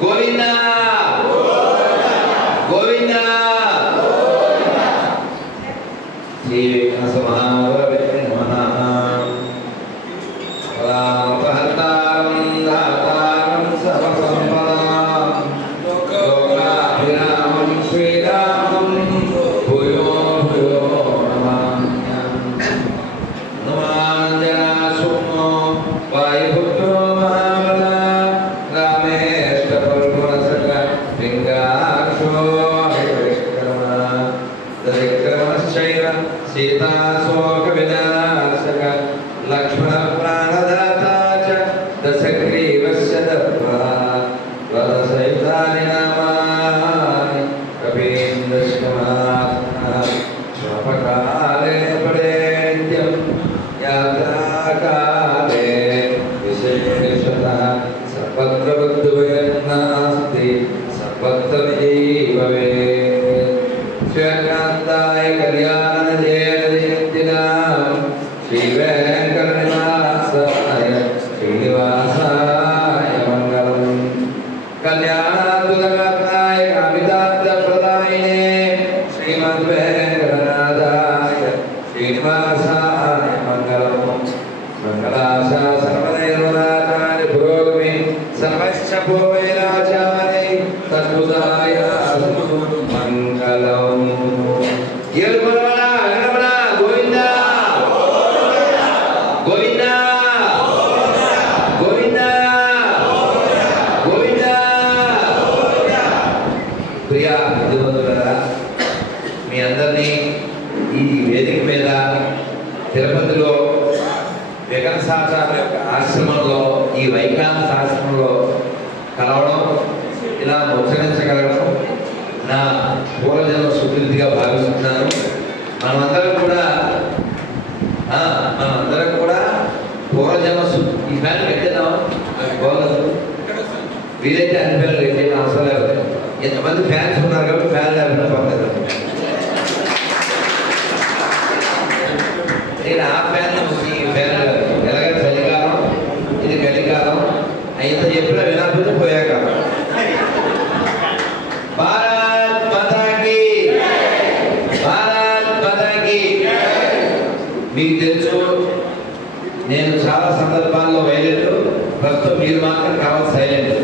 గోవిందా గోవిందా. శ్రీ వెంకటేశ్వర మహాదేవాయ నమః. పరాపహర్తారం దాతారం సర్వసంపదాం లోకాభిరామం శ్రీరామం భూయో భూయో నమామ్యహం. హనుమానంజనాశూన్యో వాయుపుత్రో మహాబల రామేష్టపర్వసక లింగాక్షో విక్రమశ్చైవ సీతాశోకవినాశక లక్ష్మణ ప్రాణదాతా చ దశగ్రీవస్య దర్భః వరసయుధాని నామాని కపీంద్రశ్రమాత్మనః స్వపకాలే పడేత్యం యాత్రాకాలే విశేషతః సర్వత్ర బుద్ధిర్నాస్తి సర్వత్ర విజయీ భవేత్. శ్రీకాంతాయ కళ్యాణనిధేయనిత్యనాం శ్రీ వెంకటనివాసాయ శ్రీనివాసాయ మంగళం. కళ్యాణాద్భుతగాత్రాయ కామితార్థప్రదాయినే శ్రీమద్వేంకటనాథాయ శ్రీనివాసాయ మంగళం. మంగళాశా సర్వదేవరాచార్య పురోగమి సర్వశ్చ భూవైరాచార్య తద్భుతాయ మంగళం. గోవిందా గోవిందా గోవిందా గోవిందా. ప్రియా విద్యావంతులారా, మీ అందరినీ ఈ వేదిక మీద తిరుపతిలో వికనసాచార్య యొక్క ఆశ్రమంలో ఈ వైకాంత ఆశ్రమంలో కలవడం, ఇలా ముచ్చరించగలగడం నా పూర్వజన్మ సుకృతిగా భావిస్తున్నాను. మనమందరం కూడా పూర్వజన్మ ఈ ఫ్యాన్ పెట్టేద్దాం బాగోదు. వీలైతే అన్ని ఫ్యాన్లు పెట్టే అవసరం లేకపోతే ఎంతమంది ఫ్యాన్స్ ఉన్నారు కాబట్టి ఫ్యాన్ లేకుండా పర్లేదు. నేను ఆ ఫ్యాన్ ఈ ఫ్యాన్ ఎలాగైనా చలికాలం, ఇది కలికాలం ఇంత చెప్పిన వినకపోతే పోయాక. భారత్ మాతాకి భారత్ మాతాకి. మీకు తెలుసు, నేను చాలా సందర్భాల్లో వైలెంట్, ప్రస్తుతం మీరు మాత్రం కావాలి సైలెంట్.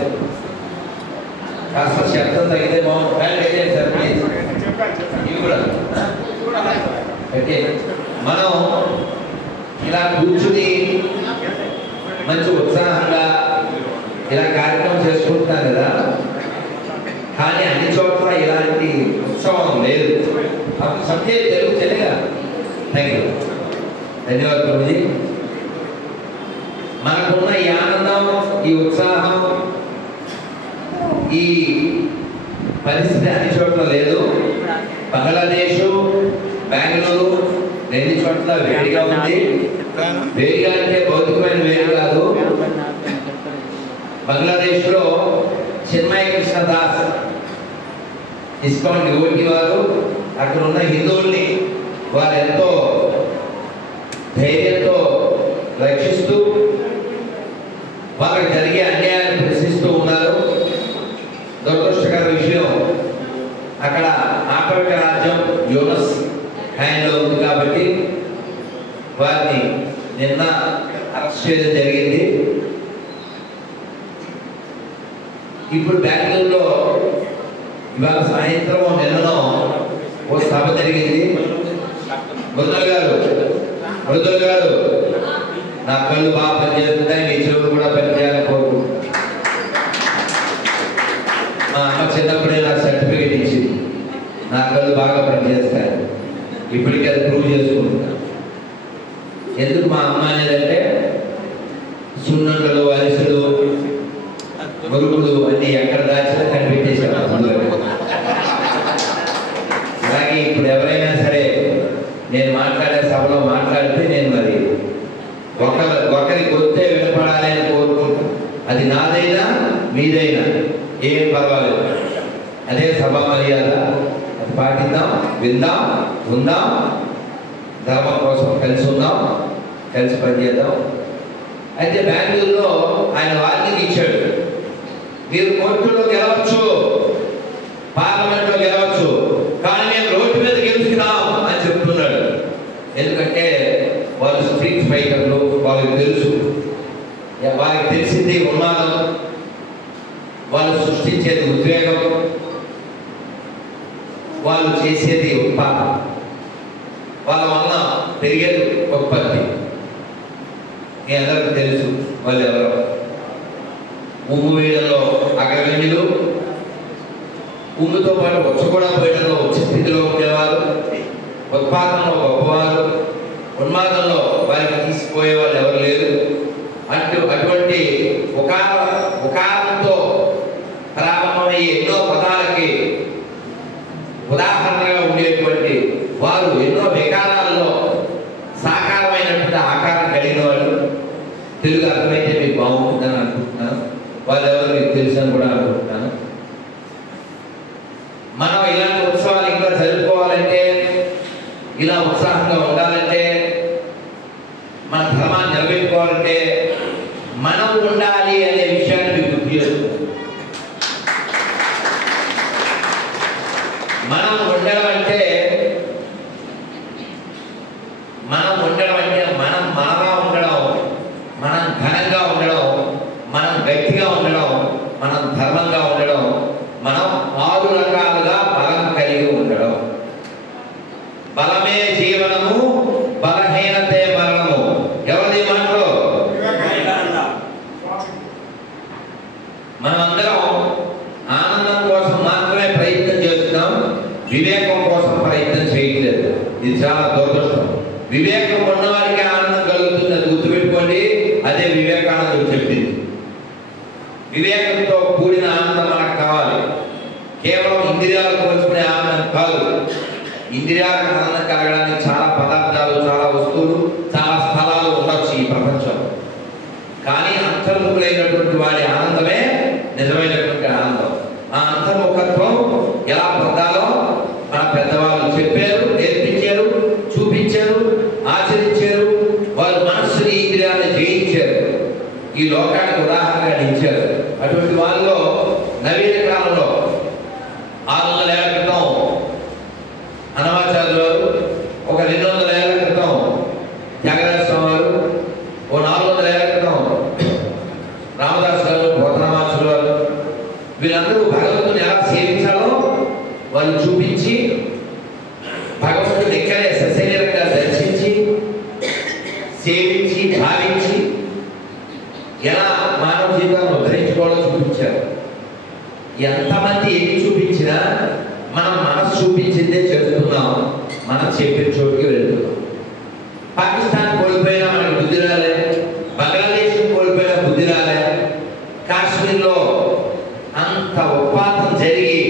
కాస్త శబ్దం తగ్గితే బాగుంది. ఫ్యాన్ అయితే సార్ ప్లీజ్. ఇవి కూడా అయితే మనం ఇలా కూర్చుని మంచి ఉత్సాహంగా ఇలా కార్యక్రమం చేసుకుంటున్నాం కదా, కానీ అన్ని చోట్ల ఇలాంటి ఉత్సవం లేదు. అప్పుడు సబ్జెక్ట్ తెలుగు తెలియగా. థ్యాంక్ యూ, ధన్యవాదాలు ప్రభుజీ. మనకున్న ఈ ఆనందం, ఈ ఉత్సాహం, ఈ పరిస్థితి అన్ని చోట్ల లేదు. బంగ్లాదేశ్, బెంగళూరు రెండు చోట్ల వేడిగా ఉంది. వేడిగా అంటే భౌతికమైన వేడి కాదు. బంగ్లాదేశ్లో చిన్మయ కృష్ణదాస్ ఇస్కాన్ డివోటీ వారు అక్కడ ఉన్న హిందువుల్ని వారు ఎంతో ధైర్యంతో రక్షిస్తూ వాళ్ళకి జరిగే అన్యాయాన్ని ప్రశ్నిస్తూ ఉన్నారు. దురదృష్టకర విషయం, అక్కడ ఆఫ్రికా రాజ్యం యూనస్ హ్యాండ్లో ఉంది కాబట్టి వారిని నిన్న అరెస్ట్ చేయడం జరిగింది. ఇప్పుడు బెంగళూరులో ఇవాళ సాయంత్రం నిన్ననో ఓ సభ జరిగింది. మృదుల్ గారు నా కళ్ళు బాగా పనిచేస్తున్నాయి, మీ చెవులు కూడా పనిచేయాలని కోరుకుంటున్నాను. మా అమ్మ చిన్నప్పుడే నాకు సర్టిఫికేట్ ఇచ్చింది, నా కళ్ళు బాగా పనిచేస్తాయి. ఇప్పటికీ అది ప్రూవ్ చేసుకుంటున్నాను. ఎందుకు మా అమ్మ అనేదంటే సున్నుండలు, అరిసెలు, మురుగులు అన్ని ఎక్కడ దాచినా కనిపెట్టేశాను. అలాగే ఇప్పుడు ఎవరైనా సరే నేను మాట్లాడే సభలో మాట్లాడితే నేను మరి ఒకరి గొంతే వినపడాలి అని కోరుకుంటాను. అది నాదైనా మీదైనా ఏం పర్వాలేదు. అదే సభా మర్యాద. అది పాటిద్దాం, విందాం, ఉందాం, ధర్మం కోసం కలిసి ఉందాం, కలిసి పనిచేద్దాం. అయితే బెంగళూరులో ఆయన వార్నింగ్ ఇచ్చాడు, మీరు కోర్టులో గెలవచ్చు, పార్లమెంట్లో గెలవచ్చు, కానీ మేము రోడ్డు మీద గెలుస్తున్నాం అని చెప్తున్నాడు. ఎందుకంటే వాళ్ళు స్ట్రీట్ ఫైటర్లు, వాళ్ళకి తెలుసు, వాళ్ళకి తెలిసింది ఉన్మాదం, వాళ్ళు సృష్టించేది ఉద్వేగం, వాళ్ళు చేసేది ఉత్పాదన, వాళ్ళ వల్ల పెరిగేది ఉత్పత్తి. మీ అందరికీ తెలుసు వాళ్ళు ఎవరో. ఉమ్ము వేయడంలో అగ్రగణ్యులు, ఉమ్ముతో పాటు వచ్చ కూడా పోయడంలో ఉచ్చ స్థితిలో ఉండేవారు, ఉత్పాదనలో గొప్పవారు, ఉన్మాదంలో వారికి తీసిపోయే వాళ్ళు ఎవరు లేరు. అటువంటి ఉకారంతో ప్రారంభమయ్యే ఎన్నో పదాలకి ఉదాహరణగా ఉండేటువంటి వారు ఎన్నో వికారాల్లో సాకారమైనటువంటి ఆకారం కలిగిన వాళ్ళు. తెలుగు అర్థమైతే మీకు బాగుంటుందని అనుకుంటున్నాను. వాళ్ళు ఎవరు మీకు తెలుసు అని కూడా అనుకుంటున్నాను. మనం ఇలాంటి ఉత్సవాలు ఇంకా జరుపుకోవాలంటే, ఇలా ఉత్సాహంగా ఉండాలంటే, మన ధర్మాన్ని నిలబెట్టుకోవాలంటే మనం ఉండాలి అనే విషయాన్ని మీకు గుర్తు చేస్తుంది. మనం ఉండడం అంటే మనం మనగా ఉండడం, మనం ఘనంగా ఉండడం, మనం గట్టిగా ఉండడం, మనం ధర్మంగా ఉండడం, మనం 6 రకాలుగా బలం కలిగి ఉండడం. బలమే జీవనము, బలహీనతే మరణము. ఎవరిది మాటలో? మనమందరం ఆనందం కోసం మాత్రమే ప్రయత్నం చేస్తున్నాం, వివేకం కోసం ప్రయత్నం చేయట్లేదు. ఇది చాలా దురదృష్టం. వివేకం ఉన్నవారికి ఆనందం కలుగుతుంది, అది గుర్తుపెట్టుకోండి. అదే వివేకానందుడు చెప్పింది. వివేకంతో కూడిన ఆనందం మనకు కావాలి. కేవలం ఇంద్రియాలకు వచ్చుకునే ఆనందం కాదు. ఇంద్రియాలకు ఆనందం కలగడానికి చాలా పదార్థాలు, చాలా వస్తువులు, చాలా స్థలాలు ఉండొచ్చు ఈ ప్రపంచంలో. కానీ అంతర్ముఖులైనటువంటి వాడి ఆనందమే నిజమైనటువంటి ఆనందం. ఆ అంతర్ముఖత్వం ఎలా పొందాలో మన పెద్దవాళ్ళు చెప్పారు, నేర్పించారు, చూపించారు, ఆచరించారు. వారు మనస్సుని, ఇంద్రియాలను జయించారు, ఈ లోకానికి ఉదాహరణగా నిలిచారు. అటువంటి వాళ్ళలో నవీన కాలంలో 600 ఏళ్ల క్రితం అన్నమాచార్యులు వారు, ఒక 200 ఏళ్ల క్రితం త్యాగరాజ స్వామి వారు, ఓ 400 ఏళ్ల క్రితం రామదాస్ గారు, పోతనామాచులు వారు, వీళ్ళందరూ భగవంతుని ఎలా సేవించాలో వాళ్ళు చూపించి, భగవంతుని ఇక్కడే సశరీరంగా దర్శించి, సేవించి, భావించి ఎలా మానవ జీవితాన్ని ఉద్ధరించుకోవాలో చూపించారు. ఎంతమంది ఎన్ని చూపించినా మనం మనసు చూపించిందే చేస్తున్నాం, మనం చెప్పిన చోటుకి వెళ్తున్నాం. పాకిస్తాన్ కోల్పోయినా మనకు బుద్ధి రాలే, బంగ్లాదేశ్ కోల్పోయినా బుద్ధి రాలే, కాశ్మీర్లో అంత ఉత్పాతం జరిగి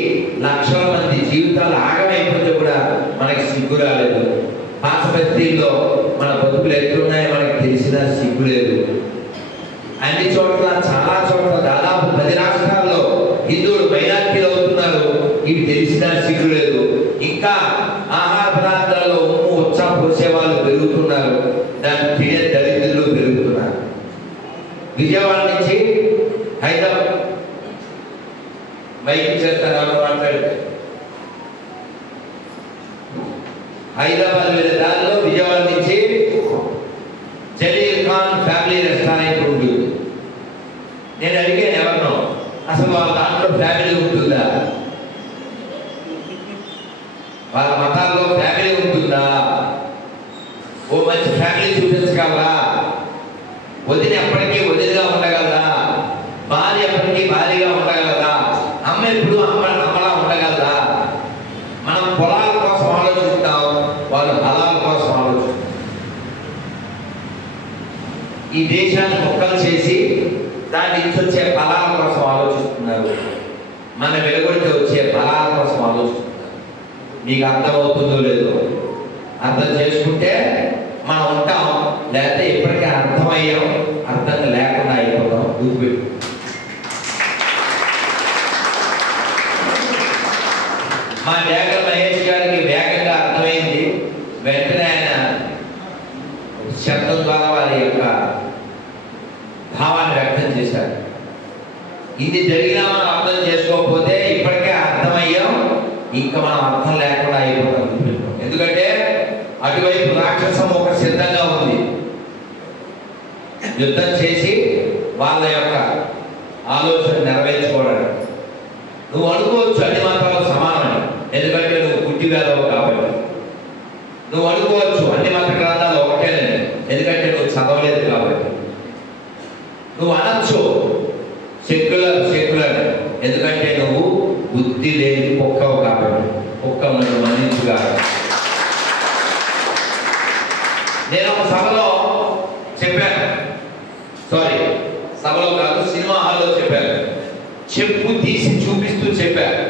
లక్షల మంది జీవితాలు ఆగమైపోతే కూడా మనకి సిగ్గు రాలేదు. పాత బస్తీల్లో మన బతుకులు ఎట్లున్నాయో మనకి తెలిసినా సిగ్గు లేదు. అన్ని చోట్ల, చాలా చోట్ల, దాదాపు 10 రాష్ట్రాల్లో హిందువులు మైనారిటీలు అవుతున్నారు. ఇవి తెలిసినా సిగ్గు లేదు. ఇంకా ఆహార పదార్థాల్లో ఉమ్ము, ఉత్సా పోసే వాళ్ళు పెరుగుతున్నారు, దాన్ని తినే దళితులు పెరుగుతున్నారు. విజయవాడ నుంచి హైదరాబాద్ మైకి చేస్తారు మాట్లాడితే, హైదరాబాద్ వెళ్ళే దారిలో విజయవాడ నుంచి జలీల్ ఖాన్ ఫ్యామిలీ రెస్టారెంట్ ఉంటుంది. నేను అడిగాను ఎవరినో, అసలు వాళ్ళ దాంట్లో ఫ్యామిలీ ఉంటుందా, వాళ్ళ మతాల్లో ఫ్యామిలీ ఉంటుందా, ఓ మంచి ఫ్యామిలీ చూపించగలరా, వదిన ఎప్పటికీ వదిలిగా ఉండగలదా, భార్య ఎప్పటికీ భార్యగా ఉండగలదా, అమ్మ ఎప్పుడు అమ్మలా ఉండగలదా? మనం పొలాల కోసం ఆలోచిస్తాం, వాళ్ళు హలాల కోసం ఆలోచిస్తాం. ఈ దేశాన్ని మొక్కలు చేసి దాని నుంచి వచ్చే ఫలాల కోసం ఆలోచిస్తున్నారు, మన వెలుగుడితే వచ్చే ఫలాల కోసం ఆలోచిస్తున్నారు. మీకు అర్థమవుతుందో లేదో, అర్థం చేసుకుంటే మనం ఉంటాం, లేకపోతే ఇప్పటికే అర్థమయ్యాం, అర్థం లేకుండా అయిపోతాం. గుర్తుపెట్టు. మా వేగ మహేష్ గారికి వేగంగా అర్థమైంది. వెంటనే ఆయన శబ్దం ద్వారా వారి యొక్క భావాన్ని వ్యక్తం చేశారు. ఇన్ని జరిగినా మనం అర్థం చేసుకోకపోతే ఇప్పటికే అర్థమయ్యాం, ఇంకా మనం అర్థం లేకుండా అయిపోతాం. ఎందుకంటే అటువైపు రాక్షసం ఒక సిద్ధంగా ఉంది, యుద్ధం చేసి వాళ్ళ యొక్క ఆలోచన నెరవేర్చుకోవడానికి. నువ్వు అనుకోవచ్చు అన్ని మతాలు సమానమని, ఎందుకంటే నువ్వు గుడ్డివేదవు కాబట్టి. నువ్వు అనుకోవచ్చు అన్ని మత గ్రంథాలు ఒకటేనని, ఎందుకంటే నువ్వు చదవలేదు కాబట్టి. నువ్వు అనొచ్చు సెక్యులర్ సెక్యులర్, ఎందుకంటే నువ్వు బుద్ధి లేని కుక్కవు కాబట్టి. కుక్కలను మన్నించుగా. నేను ఒక సభలో చెప్పాను, సారీ సభలో కాదు, సినిమా హాల్లో చెప్పాను. చెప్పు తీసి చూపిస్తూ చెప్పాను,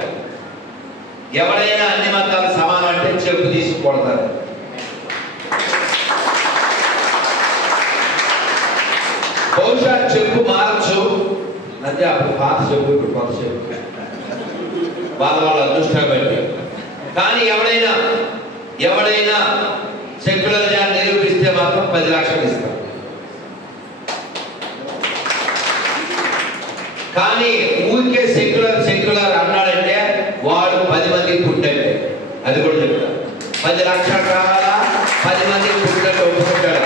ఎవరైనా అన్ని మతాలు సమానం అంటే చెప్పు తీసి కొడతారు. బహుశా చెప్పు మారచ్చు అంటే అప్పుడు పాత చెప్పు, ఇప్పుడు కొత్త చెప్పు, వాళ్ళ అదృష్టం బట్టి. కానీ ఎవడైనా సెక్యులరిజాన్ని నిరూపిస్తే మాత్రం 10 లక్షలు ఇస్తాం. కానీ ఊరికే సెక్యులర్ అన్నాడంటే వాడు 10 మందికి పుట్టాడు. అది కూడా చెప్తాడు. 10 లక్షలు కావాలా, 10 మందికి పుట్టినట్టు ఒప్పుకుంటాడు,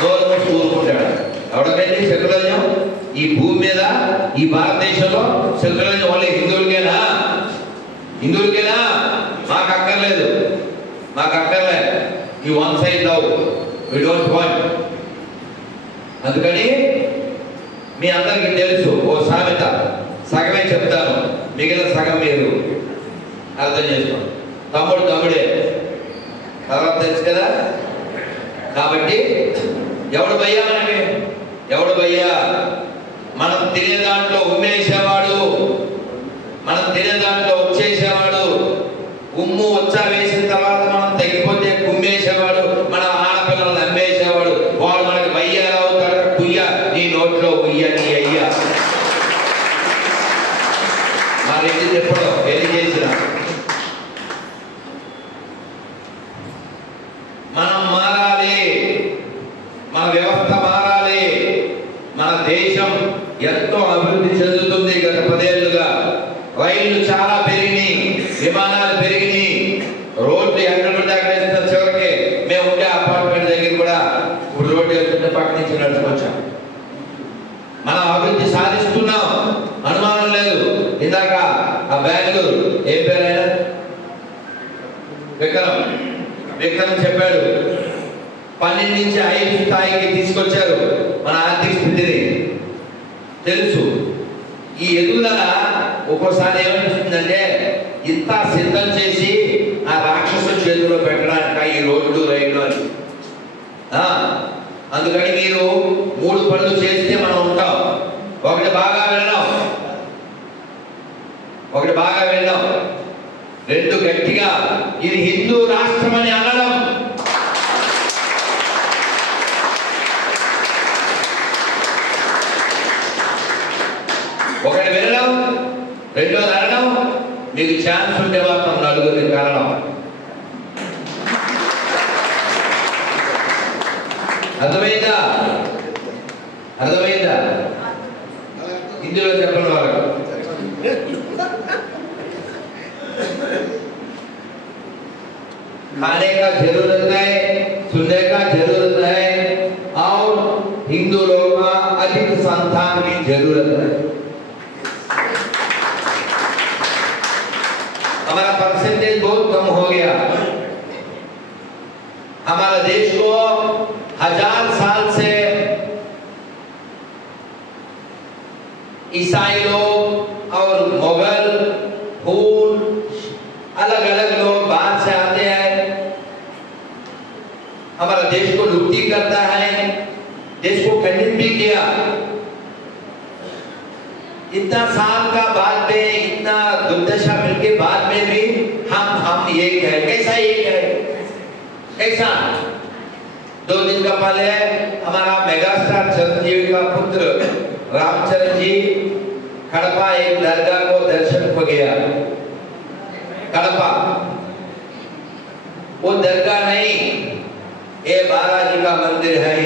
నోరు ఊరుకుంటాడు. ఎవరికైతే సెక్యులరిజం ఈ భూమి మీద, ఈ భారతదేశంలో సెక్యులరిజం వాళ్ళ హిందువులకేనా? మాకు అక్కర్లేదు. ఈ one side love we don't want. అందుకని మీ అందరికీ తెలుసు ఓ సామెత, సగమే చెప్తాను, మిగిలిన సగం మీరు అర్థం చేసుకోండి. తమ్ముడే తర్వాత తెలుసు కదా. కాబట్టి ఎవడు భయ్యా మనం తినే దాంట్లో ఉమ్మేసేవాడు, మనం తినే దాంట్లో వచ్చేసేవాడు, ఉమ్ము వచ్చా వేసిన తర్వాత మనం తగ్గిపోతే కుమ్మేసేవాడు, మన ఆడపిల్లలను అమ్మేసేవాడు, వాడు మనకి భయ్యా అవుతాడు. కుయ్య నీ నోట్లో ఉయ్య నీ అయ్యా. మా రెడ్డి చెప్పడం పెళ్లి చేసిన మనం మారాలి, మన వ్యవస్థ మారాలి. మన దేశం ఎంతో అభివృద్ధి చెందుతుంది. గత 10 ఏళ్లుగా రైళ్లు చాలా పెరిగినాయి, విమానాలు పెరిగినాయి, రోడ్లు ఎక్కడ అక్కడ వేస్తారు. చివరికి మేము ఉండే అపార్ట్మెంట్ దగ్గర కూడా ఇప్పుడు రోడ్డు వేస్తుంటే పక్క నుంచి నడుచుకొచ్చాం. మనం అభివృద్ధి సాధిస్తున్నాం, అనుమానం లేదు. ఇందాక ఆ బెంగళూరు ఏం పేరైనా విక్రమ్ చెప్పాడు, 12 నుంచి 5 స్థాయికి తీసుకొచ్చారు మన ఆర్థిక స్థితిని. తెలుసు ఈ ఎదుగుదల ఒక్కోసారి ఏమనిపిస్తుందంటే ఇంత సిద్ధం చేసి ఆ రాక్షసు చేతిలో పెట్టడానికి ఈ రోడ్లు రైళ్లు అని. అందుకని మీరు 3 పనులు చేస్తే మనం ఉంటాం. ఒకటి బాగా వినడం, 2 గట్టిగా ఇది హిందూ రాష్ట్రం అని అనడం. ఒకటి వినడం, 2 అనడం. మీకు ఛాన్స్ ఉంటే మాత్రం 4 కారణం. అర్థమైందా? ఇందులో చెప్పండి వాళ్ళకు. खाने का जरूरत है, सुनने का जरूरत है, और हिंदू लोगों का अधिक संतान की जरूरत है. हमारा परसेंटेज बहुत कम हो गया. हमारा देश को 1000 साल से ईसाई लोग और मुगल हून अलग अलग लोग बाहर से आते हैं, हमारा देश को लुट्टी करता है, देश को खंडित भी किया. इतना साल का बाद में, इतना दुर्दशा मिलके बाद में भी हम ये कहे. कैसा ये कहे? कैसा? 2 दिन का पहले हमारा मेगास्टार चिरंजीवी का पुत्र रामचरण जी कड़पा एक दरगाह को दर्शन को गया. कड़पा वो दरगाह नहीं, ये बालाजी का मंदिर है.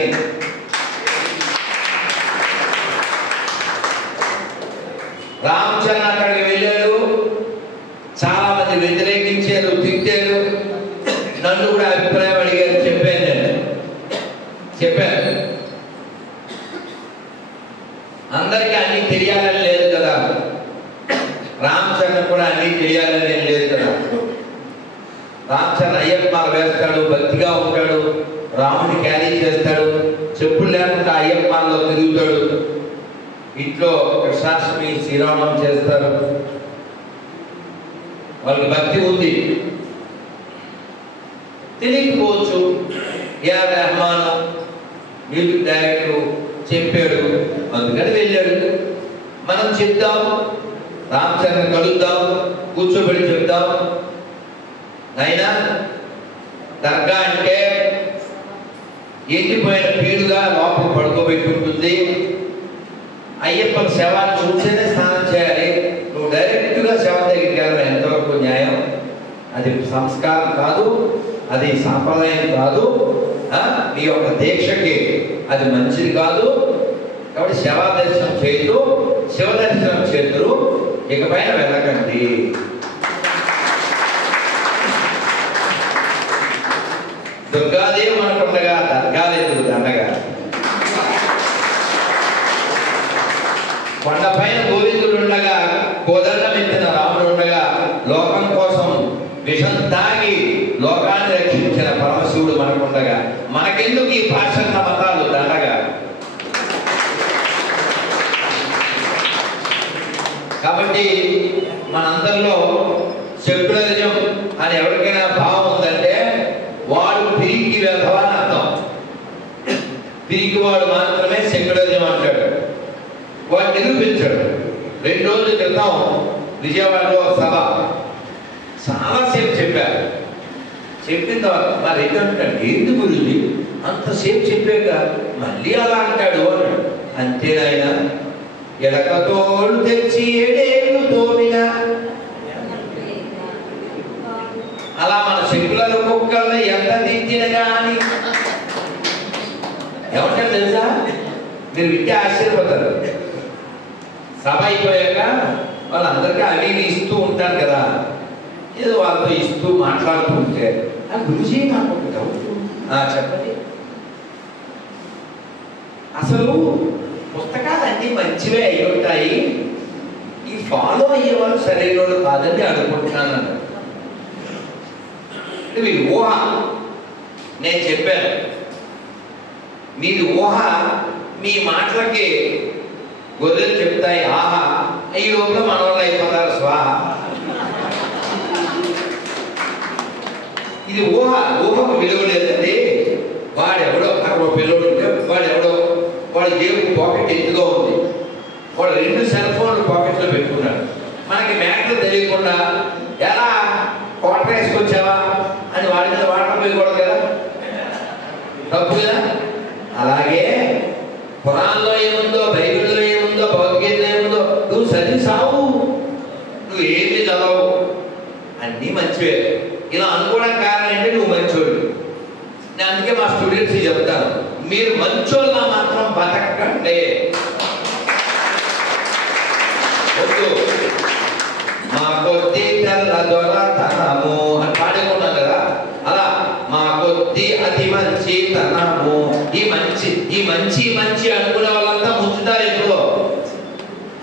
రామచంద్ర అక్కడికి వెళ్ళాడు, చాలా మంది వ్యతిరేకించారు, తిట్టారు, నన్ను కూడా అభిప్రాయం అడిగారు, చెప్పాను. అందరికీ అన్ని తెలియాలని లేదు కదా, రామచంద్ర కూడా అన్ని తెలియాలని లేదు కదా. రామచంద్ర అయ్యప్ప వేస్తాడు, భక్తిగా ఉంటాడు, రాముని క్యారీ చేస్తాడు, చెప్పులు లేకుండా అయ్యప్పలో తిరుగుతాడు, ఇంట్లో కృష్ణాష్టమి శ్రీరామం చేస్తారు, వాళ్ళకి భక్తి ఉంది. తెలియకపోవచ్చు, ఏఆర్ రెహమాన్ మ్యూజిక్ డైరెక్టర్ చెప్పాడు, అందుకని వెళ్ళాడు. మనం చెప్తాం, రామచంద్ర కలుద్దాం, కూర్చోబెట్టి చెప్తాం, అయినా దర్గా అంటే ఎండిపోయిన పీడుగా లోపల పడుకోబెట్టుంటుంది. అయ్యప్ప శవాన్ని చూస్తేనే స్నానం చేయాలి, నువ్వు డైరెక్ట్గా శవం దగ్గరికి వెళ్ళడం ఎంతవరకు న్యాయం? అది సంస్కారం కాదు, అది సాంప్రదాయం కాదు, నీ యొక్క దీక్షకి అది మంచిది కాదు. కాబట్టి శవ దర్శనం చేయదు, శివ దర్శనం చేతురు, ఇకపైన వెళ్ళకండి. దుర్గాదేవి మనకుండగా దర్గాలేదు దండగా. కొండపైన గోవిందుడు ఉండగా, కోదండం ఎత్తిన రాముడు ఉండగా, లోకం కోసం విషం తాగి లోకాన్ని రక్షించిన పరమశివుడు మనకుండగా, మనకెందుకు ఈ పాశ్చాత్య మతాలు దండగా? కాబట్టి మనందరిలో సెక్యులరిజం అని ఎవరికైనా భావం ఉందంటే వాడు పిరికి వెధవా అని అర్థం. పిరికి వాడు మాత్రమే సెక్యులరిజం అంటాడు, వాడు నిరూపించాడు. 2 రోజుల క్రితం విజయవాడలో సభ చాలాసేపు చెప్పారు. చెప్పిన తర్వాత మరి ఏంటంటే, ఏంటి గురించి అంతసేపు చెప్పాక మళ్ళీ అలా అంటాడు అన్నాడు. అంతేనాయన, ఎలకతోడు తెచ్చి ఏడేళ్ళు తోమిన, అలా మన సెక్యులర్ కుక్కల్ని ఎంత దిద్దిన కానీ ఏమంటారు తెలుసా? మీరు వింటే ఆశ్చర్యపోతారు. సభ అయిపోయాక వాళ్ళందరికీ అవి ఇస్తూ ఉంటారు కదా, ఏదో వాళ్ళతో ఇస్తూ మాట్లాడుతూ ఉంటే, గురుజీ నాకు ఒక డౌట్, చెప్పండి, అసలు పుస్తకాలు అన్నీ మంచివే అయి ఉంటాయి, ఈ ఫాలో అయ్యే వాళ్ళు సరైన వాళ్ళు కాదని అనుకుంటున్నాను అన్నాడు. మీరు ఊహ, నేను చెప్పాను, మీది ఊహ, మీ మాటలకి గొర్రెలు చెప్తాయి ఆహా, ఈ లోపల మన వాళ్ళు అయిపోతారు స్వాహ. ఇది ఊహ, ఊహకు విలువ లేదండి. వాడెవడో అక్కడ పిల్లడు ఉంటే వాడి జేబు పాకెట్ ఎత్తుగా ఉంది, వాడు 2 సెల్ ఫోన్లు పాకెట్లో పెట్టుకున్నాడు. మనకి మ్యాటర్ తెలియకుండా ఎలా క్వార్టర్ వేసుకొచ్చావా అని వాడి మీద వాటర్ పోయకూడదు కదా, తప్పు కదా. అలాగే ఖురాన్లో ఏముందో, బైబిల్లో ఏముందో, భగవద్గీతలో ఏముందో నువ్వు చదివి సావు, నువ్వు ఏమి చదవవు, అన్నీ మంచివే. ఇలా అనుకోవడానికి కారణం ఏంటి? నువ్వు మంచోడు. నేను అందుకే మా స్టూడెంట్స్ చెప్తాను, మీరు మంచోళ్ళ మాత్రం బతకండి. మా కొద్ది తెల్ల దొరతనము అని పాడుకున్నాం కదా, అలా మా కొద్ది అతి మంచి తనము. ఈ మంచి అనుకునే వాళ్ళంతా ముంచుతారు ఎప్పుడో.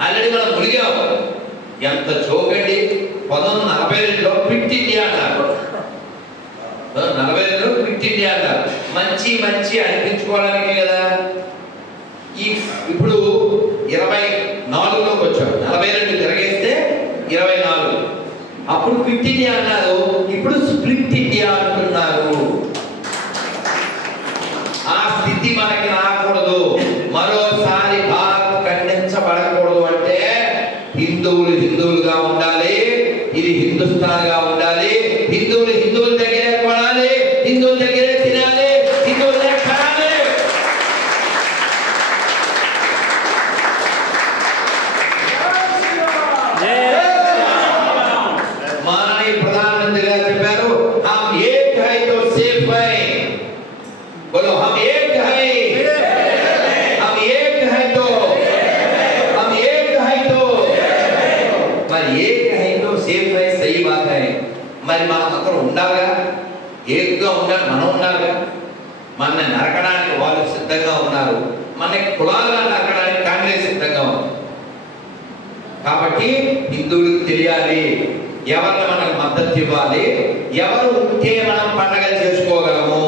ఆల్రెడీ మనం మునిగాం. ఎంత జోకండి, 1942లో క్విట్ ఇండియా అన్నారు. 42లో క్విట్ ఇండియా అన్నారు. మంచి అనిపించుకోవడానికి కదా. ఇప్పుడు 24లోకి వచ్చాం, 42 తిరగేస్తే 24. అప్పుడు క్విట్ ఇండియా అన్నారు, ఇప్పుడు స్ప్లిట్ ఇండియా అంటున్నారు. ఆ స్థితి మనకి రాకూడదు. మరోసారి భారత్ ఖండించబడకూడదు అంటే హిందువులుగా ఉండాలి, ఇది హిందుస్థాన్గా ఉండాలి. హిందువుల దగ్గరే కొనాలి, హిందువుల దగ్గరే తినాలి, హిందువుల దగ్గర కనాలి. మాననీయ ప్రధానమంత్రి గారు చెప్పారు, హమ్ ఏక్ హై తో సేఫ్ హై. बोलो हम एक है, हम एक है तो ఏక హైతో సేఫ్ హై సహీ బాత్ హై. మరి మనం అక్కడ ఉండాలిగా, ఏకగా ఉండాలి, మనం ఉండాలిగా. మన నరకడానికి వాళ్ళు సిద్ధంగా ఉన్నారు, మన కులాలుగా నరకడానికి కాంగ్రెస్ సిద్ధంగా ఉంది. కాబట్టి హిందువులకు తెలియాలి ఎవరు మనకు మద్దతు ఇవ్వాలి, ఎవరు ఉంటే మనం పండగలు చేసుకోగలము,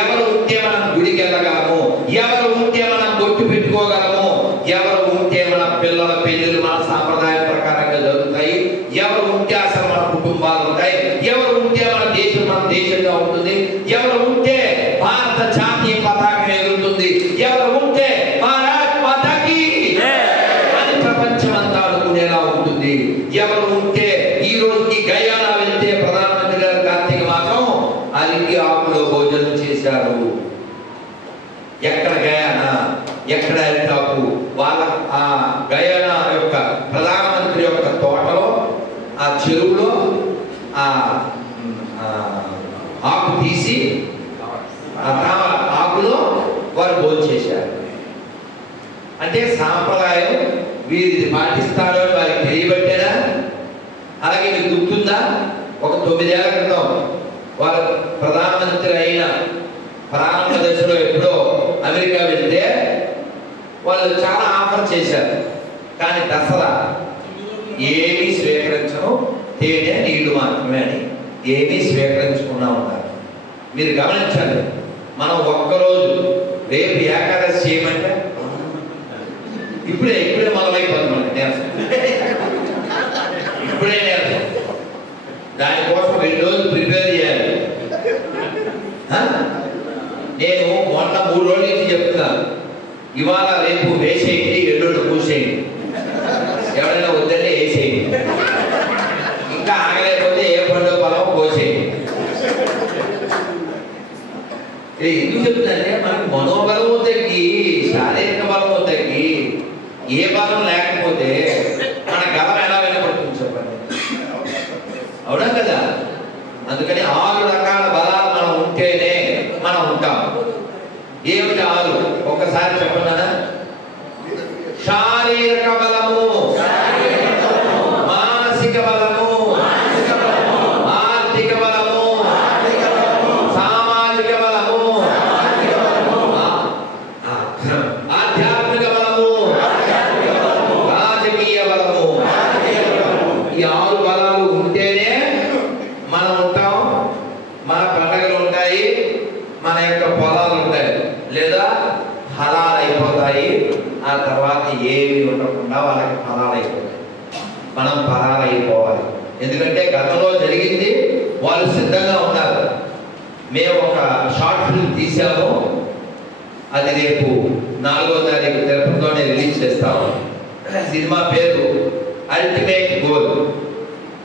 ఎవరు ఉంటే మనం గుడికి వెళ్ళగలము, ఎవరు ఉంటే మనం బొట్టు పెట్టుకోగలము, ఎవరు ఉంటే మన పిల్లల పెళ్ళిళ్ళు మన సాంప్రదాయ ప్రకారంగా జరుగుతాయి, ఎవరు ఉంటే అసలు మన కుటుంబాలు ఉంటాయి, ఎవరు ఉంటే మన దేశంగా ఉంటుంది, ఎవరు ఉంటే భారత జాతీయ పతాకం ఎగురుతుంది, ఎవరు ఉంటే భారత్ మాతాకి అని ప్రపంచమంతా అనుకునేలా ఉంటుంది. ఎవరు ఉంటే ఈ రోజుకి గయానా వెళ్తే ప్రధానమంత్రి గారు కార్తీక మాసం అలికి ఆకులో భోజనం చేశారు. ఎక్కడ గయానా, ఎక్కడ అరిటాకు, వాళ్ళ ఆ గయానా యొక్క ప్రధానమంత్రి యొక్క తోటలో ఆ చెరువులో ఆ ఆకు తీసి ఆ ఆకులో వారు భోజనం చేశారు. అంటే సాంప్రదాయం వీరిది పాటిస్తారో వారికి తెలియబట్టేనా? అలాగే మీకు గుర్తుందా, ఒక 9 ఏళ్ల క్రితం వారు ప్రధానమంత్రి అయిన ప్రారంభ దశలో ఎప్పుడో అమెరికా వెళ్తే వాళ్ళు చాలా ఆఫర్ చేశారు, కానీ దసరా ఏమీ స్వీకరించను, తేనె నీళ్లు మాత్రమే అని ఏమీ స్వీకరించకుండా ఉన్నారు. మీరు గమనించండి, మనం ఒక్కరోజు రేపు ఏకాదశి చేయమంటే ఇప్పుడే మొదలైపోతుంది మనకి నేర్చు, ఇప్పుడే నేర్చు. దానికోసం 2 రోజులు ప్రిపేర్ చేయాలి. నేను మొన్న 3 రోజుల నుంచి చెప్తున్నాను, ఇవాళ రేపు వేసేయండి, ఎల్లుండి పూసేయండి, ఎవరైనా వద్దంటే వేసేయండి, ఇంకా ఆగలేకపోతే ఏ పండుగ పొలం కోసేయండి. ఇది ఎందుకు చెప్తుందంటే మనకు మనోబలము తగ్గి శారీరక బలము తగ్గి ఏ బలం లేకపోతే మన గలం ఎలా వినపడుతుంది చెప్పండి, అవునా కదా? అందుకని 6 రకాల బలాలు మనం ఉంటేనే మనం ఉంటాం. ఏమిటి 6? ఒక్కసారి చెప్పండి. శారీరక బలము, మానసిక బలము, ఆర్థిక బలము, సామాజిక బలము, ఆధ్యాత్మిక బలము, రాజకీయ బలము. ఈ 6 బలాలు ఉంటేనే మనం ఉంటాం, మన పండుగలు ఉంటాయి, మన యొక్క పొలాలు ఉంటాయి, లేదా హలాలు అయిపోతాయి. ఆ తర్వాత ఏమి ఉండకుండా వాళ్ళకి ఫలాలైపోతాయి. మనం ఫలాలైపోవాలి, ఎందుకంటే గతంలో జరిగింది, వాళ్ళు సిద్ధంగా ఉన్నారు. మేము ఒక షార్ట్ ఫిల్మ్ తీసాము, అది రేపు 4వ తారీఖు తిరుపతిలోనే రిలీజ్ చేస్తాము. సినిమా పేరు అల్టిమేట్ గోల్.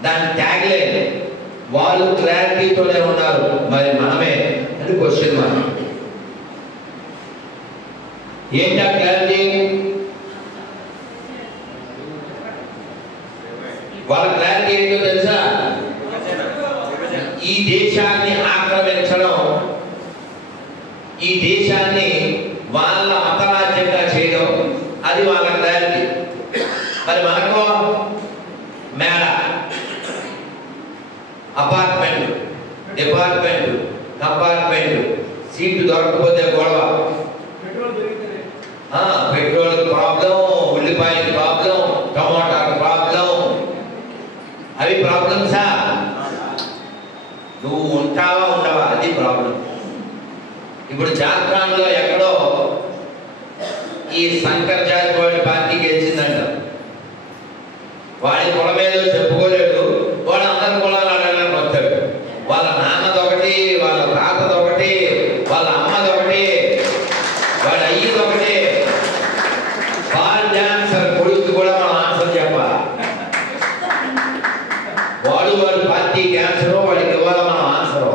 దాని ట్యాగ్ లైన్ వాళ్ళు క్లారిటీతోనే ఉన్నారు, మరి మనమే అని క్వశ్చన్ మార్క్. ఏంటా క్లారిటీ? వాళ్ళ క్లారిటీ ఏంటో తెలుసా? ఈ దేశాన్ని ఆక్రమించడం, ఈ దేశాన్ని వాళ్ళ మతరాజ్యంగా చేయడం, అది వాళ్ళ క్లారిటీ. మరి మనకు మేడ, అపార్ట్మెంట్, డిపార్ట్మెంట్, కంపార్ట్మెంట్, సీటు దొరకకపోతే గొడవ, పెట్రోల్ ప్రాబ్లం, ఉల్లిపాయల ప్రాబ్లం, టమాటా ప్రాబ్లం, అవి ప్రాబ్లమ్సా? నువ్వు ఉంటావా ఉండవా, అది ప్రాబ్లం. ఇప్పుడు జార్ఖండ్లో ఎక్కడో ఈ శంకర్ జాతివాడి పార్టీ గెలిచిందంట. వాడి కులం ఏదో చెప్పుకోలేడు, వాడు అందరి కులాలు అడగడానికి వస్తాడు. వాళ్ళ నాన్నదొకటి, వాళ్ళ తాతదొకటి, వాళ్ళ అమ్మదొకటి, వాడి అయ్యిదొకటి. బాల్ డాన్సర్ కొడుకు కూడా మనం ఆన్సర్ చెప్పాలి. వాడు పార్టీ క్యాన్సర్, వాడికి ఇవ్వాలి మనం ఆన్సర్.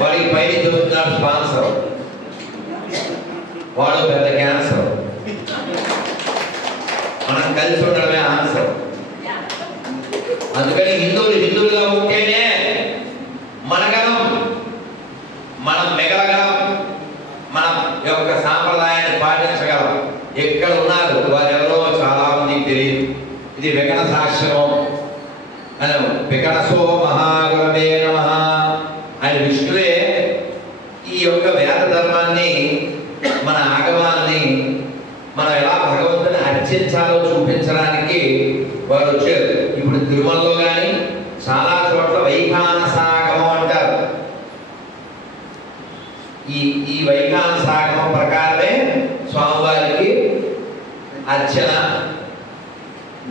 వాడికి పైన చెబుతున్నాడు స్పాన్సర్, వాడు పెద్ద క్యాన్సర్. మనం కలిసి ఉండడమే ఆన్సర్. అందుకని హిందువులుగా ఉంటేనే మనగలం, మనం మిగలగలం, మనం యొక్క సాంప్రదాయాన్ని పాటించగలం. ఎక్కడ ఉన్నారు వారెవరో చాలా మందికి తెలియదు. ఇది విఘ్న సాక్షరం, వికటసో మహాగురవే నమః అని విష్ణువే ఈ యొక్క వేద ధర్మాన్ని మన ఆగమాలని మనం ఎలా భగవంతుని అర్చించాలో చూపించడానికి వారు వచ్చారు. ఇప్పుడు తిరుమలలో కానీ చాలా చోట్ల వైఖానసాగమం అంటారు. ఈ వైఖానసాగమం ప్రకారమే స్వామివారికి అర్చన,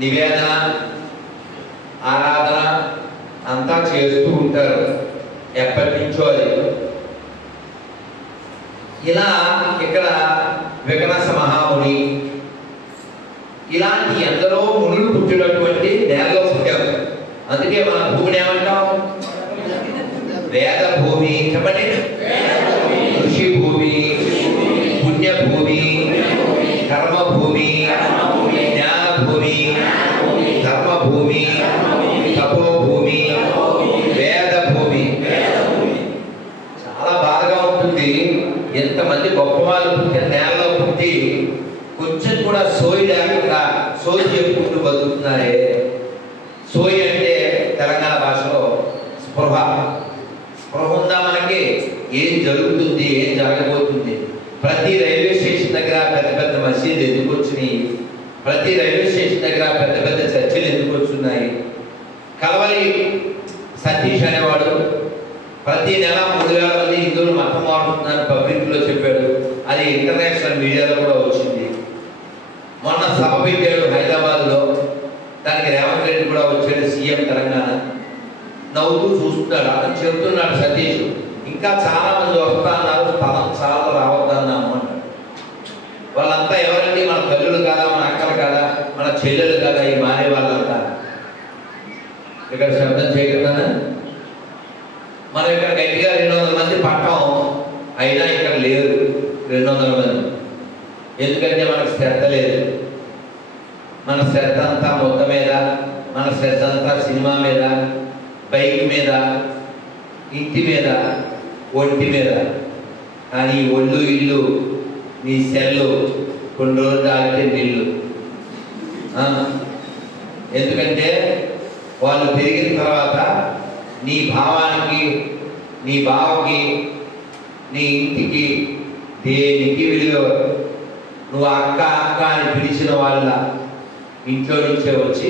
నివేదన, ఆరాధన అంతా చేస్తూ ఉంటారు ఎప్పటి నుంచో. అది ఇలా ఇక్కడ వికనస మహాముని ఇలాంటి ఎందరో మునులు పుట్టినటువంటి నేలలో పుట్టారు. అందుకే మన భూమిని ఏమంటాం? వేద భూమి. చెప్పండి. ఋషి భూమి, పుణ్యభూమి, కర్మభూమి, జ్ఞానభూమి, ధర్మభూమి, తపోభూమి, వేద భూమి. చాలా బాధగా ఉంటుంది ఎంతమంది గొప్ప వాళ్ళు పుట్టిన నేలలో పుట్టి కొంచెం కూడా సోయి లేకుండా సోయి చెప్పుకుంటూ బతుకుతున్నారే. సోయి అంటే తెలంగాణ భాషలో స్పృహ. స్పృహ ఉందా మనకి? ఏం జరుగుతుంది, ఏం జరగబోతుంది. ప్రతి రైల్వే స్టేషన్ దగ్గర పెద్ద పెద్ద మసీదులు ఎందుకు వచ్చినాయి? ప్రతి రైల్వే స్టేషన్ దగ్గర పెద్ద పెద్ద చర్చిలు ఎందుకు వచ్చున్నాయి? కలవలి సతీష్ అనేవాడు ప్రతి నెల 3,000 మంది హిందువులు మతం మారుతుందని పబ్లిక్లో చెప్పాడు. అది ఇంటర్నేషనల్ మీడియాలో కూడా వచ్చింది. మొన్న సభ పెట్టాడు హైదరాబాద్లో. దానికి రేవంత్ రెడ్డి కూడా వచ్చాడు, సీఎం తెలంగాణ. నవ్వుతూ చూస్తున్నాడు. అతను చెప్తున్నాడు సతీష్, ఇంకా చాలా మంది వస్తా అన్నారు, స్థలం చాలా రావద్దన్నాము అన్నాడు. వాళ్ళంతా ఎవరండి? మన తల్లులు కాదా, మన అక్కలు కాదా, మన చెల్లెలు కాదా? ఈ మానే వాళ్ళంతా ఇక్కడ శబ్దం చేయగలనా? మనం ఇక్కడ గట్టిగా 200 మంది పట్టాం, అయినా ఇక్కడ లేరు 200 మంది. ఎందుకంటే మనకు శ్రద్ధ లేదు. మన శ్రద్ధ అంతా మొత్తం మీద, మన శ్రద్ధ అంతా సినిమా మీద, బైక్ మీద, ఇంటి మీద, ఒంటి మీద. కానీ ఒళ్ళు ఇల్లు నీ సెల్లు కొన్ని రోజులు ఆగితే నీళ్ళు. ఎందుకంటే వాళ్ళు పెరిగిన తర్వాత నీ భావానికి, నీ బావకి, నీ ఇంటికి, దేనికి విలువ. నువ్వు అక్క అక్క అని పిలిచిన వాళ్ళ ఇంట్లో నుంచే వచ్చి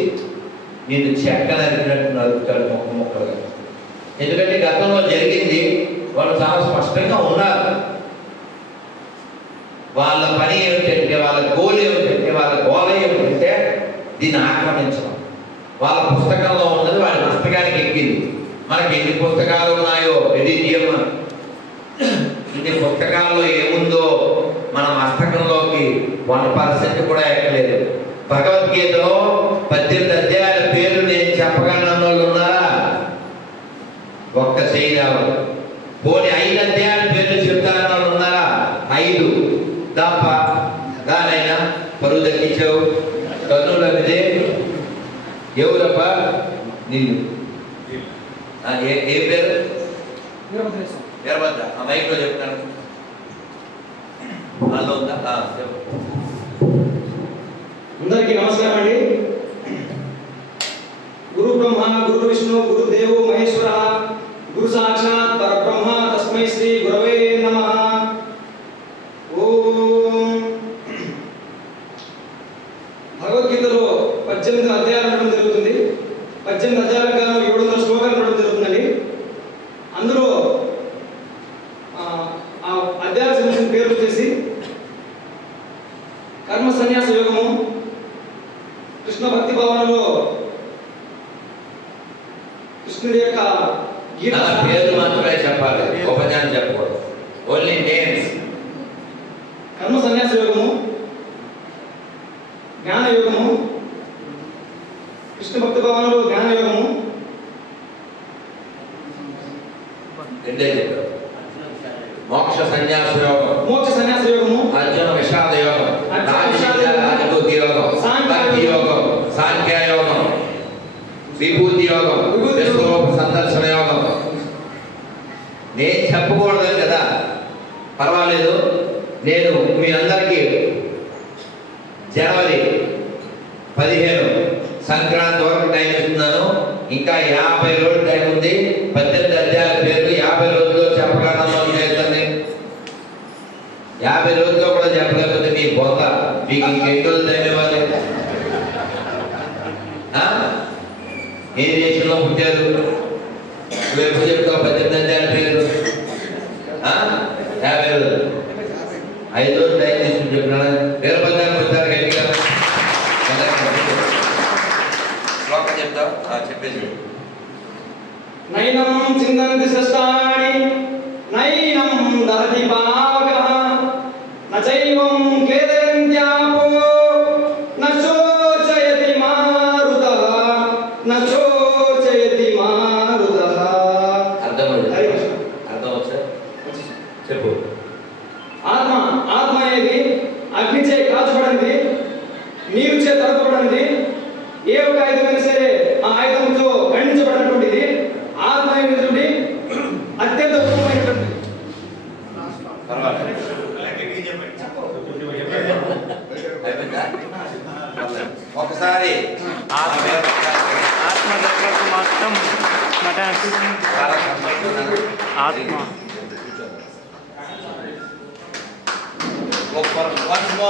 నిన్ను చెక్క నరికినట్టు నరుకుతాడు మొక్క మొక్కలుగా. ఎందుకంటే గతంలో జరిగింది. వాళ్ళు చాలా స్పష్టంగా ఉన్నారు. వాళ్ళ పని ఏమిటంటే, వాళ్ళ గోల్ ఏమిటంటే, వాళ్ళ గోల ఏమిటంటే దీన్ని ఆక్రమించడం. వాళ్ళ పుస్తకంలో ఉన్నది వాళ్ళ పుస్తకానికి ఎక్కింది. మనకి ఎన్ని పుస్తకాలు ఉన్నాయో రెడీ చేయమా. ఇన్ని పుస్తకాల్లో ఏముందో మన మస్తకంలోకి 1% కూడా ఎక్కలేదు. భగవద్గీతలో 18 అధ్యాయాల పేర్లు నేను చెప్పగలను వాళ్ళు ఉన్నారా? ఒక్క చేయరావు. పోనీ 5 అధ్యాయాల పేర్లు చెప్తారన్న వాళ్ళు ఉన్నారా? 5 తప్ప. దానైనా పరువు దక్కించావు, కన్నుల మీదే. ఎవరప్ప నిన్ను? ఏ పేరు? వీరభద్ర. ఆ మైక్లో చెప్తాను. అందులో ఉందా? అందరికీ నమస్కారం అండి. గురు బ్రహ్మ గురు విష్ణు గురుదేవో మహేశ్వర గురు సాక్షాత్ పరబ్రహ్మ తస్మై శ్రీ గురవే నమః. ఓం. భగవద్గీతలో 18 అధ్యాయాలు ఉండడం జరుగుతుంది. 18 అధ్యాయాలకు 700 శ్లోకాలు ఉండడం జరుగుతుందండి. అందులో ఆ అధ్యాయాలకు సంబంధించిన పేర్లు వచ్చేసి కర్మ సన్యాస యోగము, కృష్ణ భక్తి భావనలో కృష్ణుడి యొక్క గీత పేర్లు మాత్రమే చెప్పాలి, ఉపజ్ఞానం చెప్పకూడదు. Only names. కర్మ సన్యాస యోగము, జ్ఞాన యోగము, కృష్ణ భక్తి భావనలో జ్ఞాన యోగము, రెండే చెప్పారు. మోక్ష సన్యాస యోగం, మోక్ష సన్యాస యోగము, అర్జున విషాద యోగం, రాజభూతి యోగం, భక్తి యోగం, సాంఖ్య యోగం, విభూతి యోగం, విశ్వరూప సందర్శన యోగం. నేను చెప్పకూడదు కదా, పర్వాలేదు. నేను మీ అందరికీ జనవరి 15 సంక్రాంతి వరకు టైం ఇస్తున్నాను. ఇంకా 50 రోజులు టైం ఉంది. 18 అధ్యాయాల పేర్లు 50 రోజుల్లో చెప్పగలను చేస్తుంది. 50 రోజుల్లో కూడా చెప్పలేకపోతే మీ బొంద మీకు ఇంకెన్ని రోజులు టైం ఇవ్వాలి? ఏ దేశంలో పుట్టారు? నువ్వు ఎప్పుడు చెప్తావు 18 అధ్యాయాల పేర్లు? 50 రోజులు 5 రోజులు టైం తీసుకుని చెప్పినాడు. వీరభద్రానికి వచ్చారు గట్టిగా శ్లోకం చెప్తావు చెప్పేసి. నైనం చిందంతి సృష్టాని నైనం దహతి పావకః నచైవం క్లేదంత్యాపో నశోచయతి మారుతః నశోచయతి మారుతః. అర్థం వచ్చా? చెప్పు. ఆత్మ అనేది అగ్నిచే కాల్చబడింది, నీరుచే తడపబడింది. ఏ ఒక ఆయుధమైనా సరే ఆ ఆయుధంతో ఖండించబడినటువంటిది. ఆత్మ అనేది అత్యంత ఉత్తమమైనటువంటిది. ఒకసారి ఆత్మ మొత్తం ఆత్మ